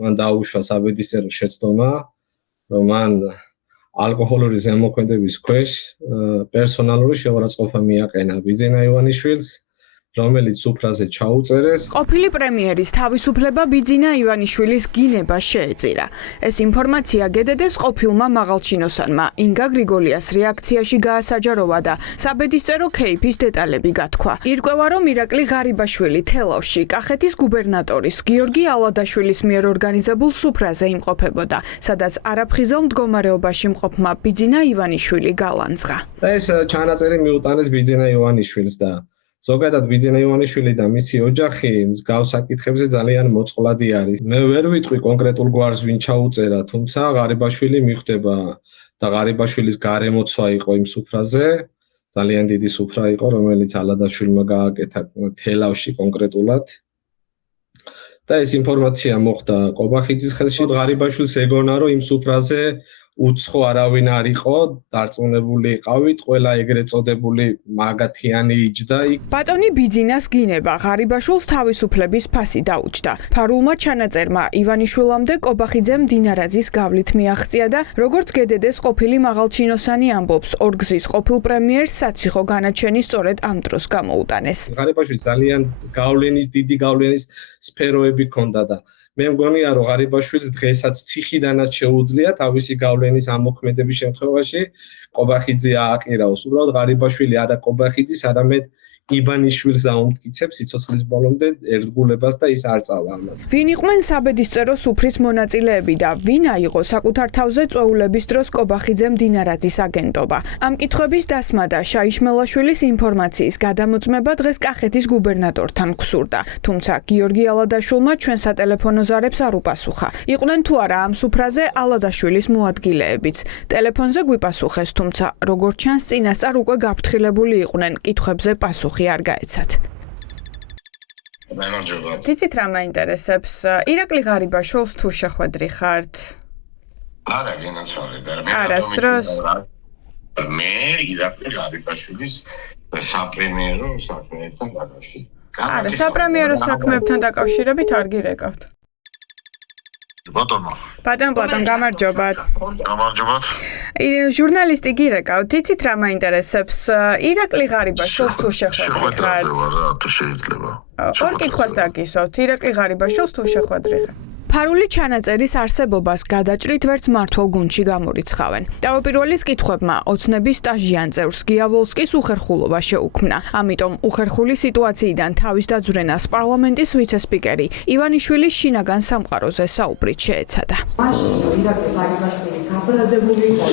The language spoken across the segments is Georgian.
მან დაუშვა საბედისწერო შეცდომა, რომ მან ალკოჰოლური ზემოქმედების ქვეშ პერსონალური შეურაცხყოფა მიაყენა ბიძინა ივანიშვილს, რომელიც სუფრაზე ჩაუწერეს. ყოფილი პრემიერის თავისუფლება ბიძინა ივანიშვილის გინება შეეწირა. ეს ინფორმაცია გედედეს ყოფილმა მაღალჩინოსანმა ინგა გრიგოლიას რეაქციაში გაასაჯაროვა და საბედისწერო кейფის დეტალები გათქვა. ირკვევა, რომ ირაკლი ღარიბაშვილი თელავში კახეთის გუბერნატორის გიორგი ალადაშვილის მიერ ორგანიზებულ სუფრაზე იმყოფებოდა, სადაც არაფხიზელ მდგომარეობაში მყოფმა ბიძინა ივანიშვილი გალანძღა. ეს ჩანაწერი მიუტანეს ბიძინა ივანიშვილს და ზოგადად ბიძინა ივანიშვილი და მისი ოჯახი მსგავს საკითხებზე ძალიან მოწყვლადი არის. მე ვერ ვიტყვი კონკრეტულ გვარს ვინ ჩაუწერა, თუმცა ღარიბაშვილი მიხვდება და ღარიბაშვილის გარემოცვა იყო იმ სუფრაზე. ძალიან დიდი სუფრა იყო, რომელიც ალადაშვილმა გააკეთა თელავში კონკრეტულად. და ეს ინფორმაცია მოხვდა კობახიძის ხელში. ღარიბაშვილს ეგონა, რომ იმ სუფრაზე უცხო არავინ არ იყო, დარწმუნებული იყავით, ყველა ეგრეთ წოდებული მაგათიანი იჯდა იქ. ბატონი ბიძინას გინება ღარიბაშვილს თავისუფლების ფასი დაუჯდა. ფარულმა ჩანაწერმა ივანიშვილამდე კობახიძემ დინარაძის გავლით მიაღწია და როგორც გედედეს ყოფილი მაღალჩინოსანი ამბობს, ორგზის ყოფილ პრემიერს საციხო განაჩენი სწორედ ამ დროს გამოუტანეს. ღარიბაშვილს ძალიან დიდი გავლენის სფეროები ჰქონდა და მე მგონია, რომ ღარიბაშვილს დღესაც ციხიდანაც შეუძლია თავისი გავლენის ამოქმედების შემთხვევაში კობახიძე ააყირაოს. უბრალოდ ღარიბაშვილი არა კობახიძის, არამედ ივანიშვილს აუმტკიცებს სიცოცხლის ბოლომდე ერთგულებას და ის არ წავა ამას. ვინ იყვნენ საბედისწერო სუფრის მონაწილეები და ვინ აიღო საკუთარ თავზე წვეულების დროს კობახიძემ დინარაძის აგენტობა? ამ კითხვების დასმა და შაიშმელაშვილის ინფორმაციის გადამოწმება დღეს კახეთის გუბერნატორთან გსურდა. თუმცა გიორგი ალადაშვილმა ჩვენ სატელეფონო ზარებს არ უპასუხა. იყვნენ თუ არა ამ სუფრაზე ალადაშვილის მოადგილეებიც. ტელეფონზე გვიპასუხეს, თუმცა როგორც ჩანს წინასწარ უკვე გაფრთხილებული იყვნენ, კითხვებზე პასუხი არ გაეცათ. თიცით რა მაინტერესებს? ირაკლი ღარიბაშვილს თუ შეხვედრი ხართ? არა, გენაცვალეთ. არასდროს? მე ირაკლი ღარიბაშვილის საპრემიერო საქმეებთან დაკავშირებით. არა, საპრემიერო საქმეებთან დაკავშირებით არ გირეკავთ. ბატონ, გამარჯობათ. გამარჯობათ. ჟურნალისტი გირეკავთ, იცით რა მაინტერესებს? ირაკლი ღარიბაშვილს თუ შეხვედრი ხართ? თუ შეიძლება. ორ კითხვას დაგისვათ. ირაკლი ღარიბაშვილს თუ შეხვედრი ხართ? ფარული ჩანაწერის არსებობას გადაჭრით ვერც მართლ გუნდში გამორიცხავენ. თავპირველის კითხვებმა ოცნების სტაჟიან წევრს გიავოლსკის უხერხულობა შეუქმნა. ამიტომ უხერხული სიტუაციიდან თავის დაძვრენას პარლამენტის ვიცე-სპიკერი ივანიშვილის შინაგან სამყაროზე საუბრით შეეცადა. მაშინ ირაკლი ღარიბაშვილი გაბრაზებული იყო,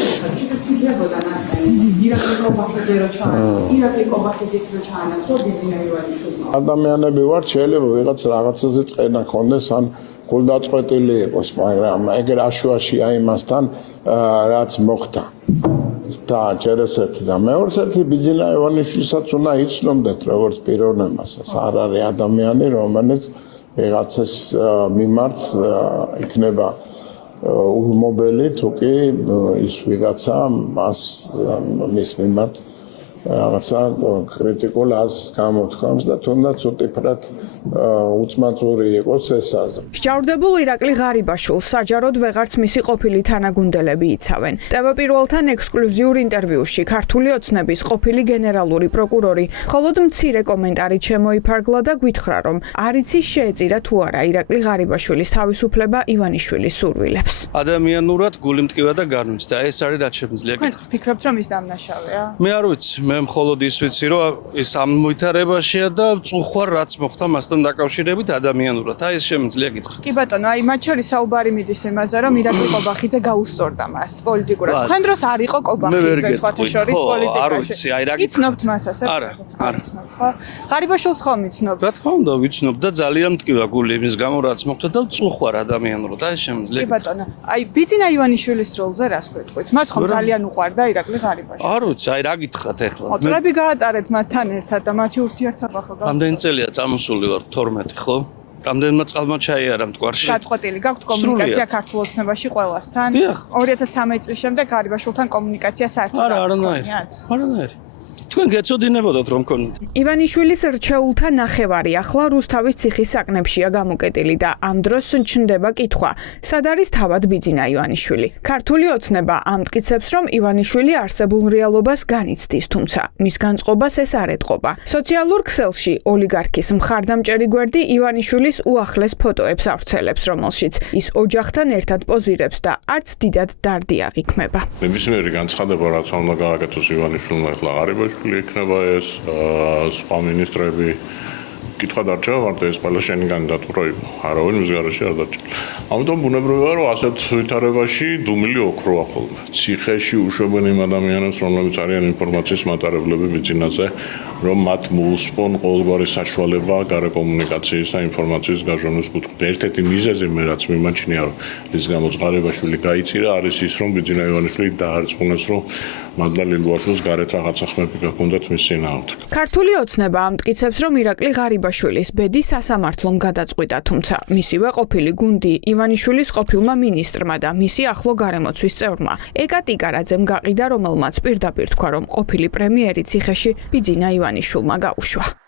ციფრებოდა ნაწილი. ირაკლი კობახიძე რო ჩაანაცვლა, ირაკლი კობახიძით რო ჩაანაცვლა ბიძინა ივანიშვილმა. ადამიანები ვართ, შეიძლება ვიღაც რაღაცაზე წენა ქონდეს ან გულდაწყვეტილი იყოს, მაგრამ ეგრე აშუაშია იმასთან, რაც მოხდა. და ჯერეს ერთი და მეორეს ერთი ბიძინა ივანიშვილსაც უნდა იცნობდეთ, როგორც პიროვნებას. არ არის ადამიანი, რომელიც ვიღაცის მიმართ იქნება ულმობელი, თუ კი ის ვიღაცა მის მიმართ რაღაცა კრიტიკულ აზრს გამოთქვამს და თუნდაც უტიფრად უწმაწური იყოს ეს აზრი. მსჯავრდებულ ირაკლი ღარიბაშვილს საჯაროდ ვეღარც მისი ყოფილი თანაგუნდელები იცავენ. ტევ-პირველთან ექსკლუზიურ ინტერვიუში ქართული ოცნების ყოფილი გენერალური პროკურორი მხოლოდ მცირე კომენტარით შემოიფარგლა და გვითხრა, რომ არ იცის შეეწირა თუ არა ირაკლი ღარიბაშვილის თავისუფლება ივანიშვილის სურვილებს. ადამიანურად გული მტკივა და განვიც და ეს არის რაც შემიძლია გითხრათ. ფიქრობთ, რომ ის დამნაშავეა? მე არ ვიცი, მე მხოლოდ ის ვიცი, რომ ის ამ ვითარებაშია და წუხვარ რაც მოხდა მასთან დაკავშირებით ადამიანურად. აი ეს შემიძლია გითხრათ. კი ბატონო, აი მათ შორის საუბარი მიდის იმაზე, რომ ირაკლი კობახიძე გაუსწორდა მას პოლიტიკურად. თქვენ დროს არ იყო კობახიძე სხვათა შორის პოლიტიკაში. არ ვიცი, აი რა იცნობთ მას ასე? არა. იცნობთ, ხო? ღარიბაშვილს ხომ იცნობთ? რა თქმა უნდა, ვიცნობ და ძალიან მტკივა გული იმის გამო რაც მოხდა და წუხვარ ადამიანურად. აი ეს შემიძლია. კი ბატონო, აი ბიძინა ივანიშვილის როლზე რას გვეტყვით? მას ხომ ძალიან უყვარდა ირაკლი ღარიბაშვილი? არ ვიცი, აი რა გითხრათ ახლა. წლები გაატარეთ მათთან ერთად და მათი ურთიერთობა ხო გაქვს? რამდენი წელია წამოსული ვარ 12, ხო? რამდენმა წყალმა ჩაიარა მტკვარში. გაწყვეტილი გაქვთ კომუნიკაცია ქართულ ოცნებაში ყველასთან? 2013 წლის შემდეგ ღარიბაშვილთან კომუნიკაცია საერთოდ არ არანაირი. თქვენ გეცოდინებოდათ რომ გქონდეთ. ივანიშვილის რჩეულთა ნახევარი ახლა რუსთავის ციხის საკნებშია გამოკეტილი და ამ დროს ჩნდება კითხვა, სად არის თავად ბიძინა ივანიშვილი. ქართული ოცნება ამტკიცებს, რომ ივანიშვილი არსებულ რეალობას განიცდის, თუმცა მის განწყობას ეს არ ეტყობა. სოციალურ ქსელში ოლიგარქის მხარდამჭერი გვერდი ივანიშვილის უახლეს ფოტოებს ავრცელებს, რომელშიც ის ოჯახთან ერთად პოზირებს და არც დიდად დარდიაღ იქმება. ნებისმიერი განცხადება, რაც უნდა გააკეთოს ივანიშვილმა, ახლა ღარიბაშვილი იქნება ეს, სხვა მინისტრები კითხვა დარჩება, მარტო ეს ყველა შენი კანდიდატურა იყო. არავინ მის გარეშე არ დარჩა. ამიტომ ბუნებრივია, რომ ასეთ ვითარებაში დუმილი ოქროა ხოლმე. ციხეში უშვებენ იმ ადამიანებს, რომლებიც არიან ინფორმაციის მატარებლები ბიძინაზე, რომ მათ მოუსწონ ყოველგვარი საშუალება გარეკომუნიკაციის და ინფორმაციის გაჟონვის კუთხით. ერთ-ერთი მიზეზი მე რაც მიმაჩნია, რომ ის გამოც ღარიბაშვილი გაიწირა, არის ის, რომ ბიძინა ივანიშვილი დაარწმუნეს, რომ მადლა ლილუაშვილს გარეთ რაღაცა ხმები გაქონდათ მის წინააღმდეგ. ქართული ოცნება ამტკიცებს, რომ ირაკლი ღარიბაშვილის ბედი სასამართლომ გადაწყვიტა, თუმცა მისივე ყოფილი გუნდი ივანიშვილის ყოფილმა მინისტრმა და მისი ახლო გარემოცვის წევრმა ეკატი კარაძემ გაყიდა, რომელმაც პირდაპირ თქვა, რომ ყოფილი პრემიერი ციხეში ბიძინა ივანიშვილმა გაუშვა.